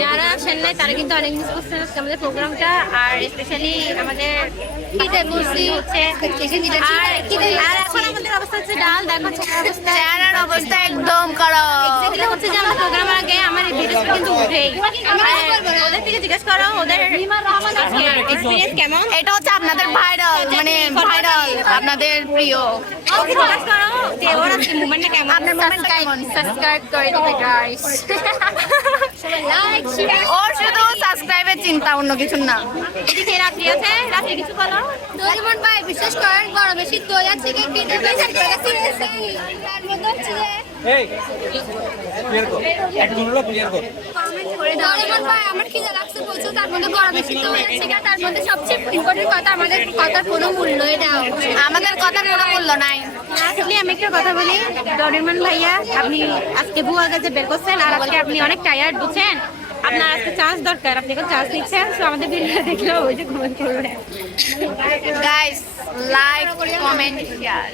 যারা আসেন নাই তারা কিন্তু অনেক মিস করছেন আমাদের প্রোগ্রামটা, আর স্পেশালি আমাদের হচ্ছে আর এখন আমাদের অবস্থা হচ্ছে ডাল দেখো চেহারার অবস্থা একদম খারাপ। হচ্ছে যে আমাদের প্রোগ্রাম আগে আমার ভিডিও কিন্তু উঠেই ওদের থেকে জিজ্ঞেস করো ওদের এক্সপেরিয়েন্স কেমন। এটা হচ্ছে আপনাদের ভাইরাল, মানে ভাইরাল আপনাদের প্রিয়। জিজ্ঞেস করো যে ওর আজকে মুভমেন্টটা কেমন। আপনার মুভমেন্টটা কেমন? সাবস্ক্রাইব করে দিবে গাইস। লাইক শেয়ার ওর শুধু সাবস্ক্রাইবের চিন্তা, অন্য কিছু না। এদিকে রাত্রি আছে, রাত্রি কিছু বলো। ডোরেমন ভাই বিশেষ করেন গরমে শীত হয়ে যাচ্ছে কি কিনে বেজার করে ফিরেছে তার মধ্যে হচ্ছে যে এই ক্লিয়ার কর একটু হলো ক্লিয়ার কর। ডোরেমন ভাই আমার খিদে লাগছে প্রচুর, তার মধ্যে গরমে শীত হয়ে যাচ্ছে কি তার মধ্যে সবচেয়ে ইম্পর্টেন্ট কথা আমাদের কথার কোনো মূল্য এটা আমাদের কথার কোনো মূল্য নাই। আসলে আমি একটা কথা বলি, ডোরেমন ভাইয়া আপনি আজকে বুয়া গাছে বের করছেন আর আজকে আপনি অনেক টায়ার্ড বুঝছেন, আপনার আজকে চান্স দরকার, আপনি এখন চান্স নিচ্ছেন। তো আমাদের ভিডিও দেখলেও ওই যে কমেন্ট করবেন। Guys like comment share.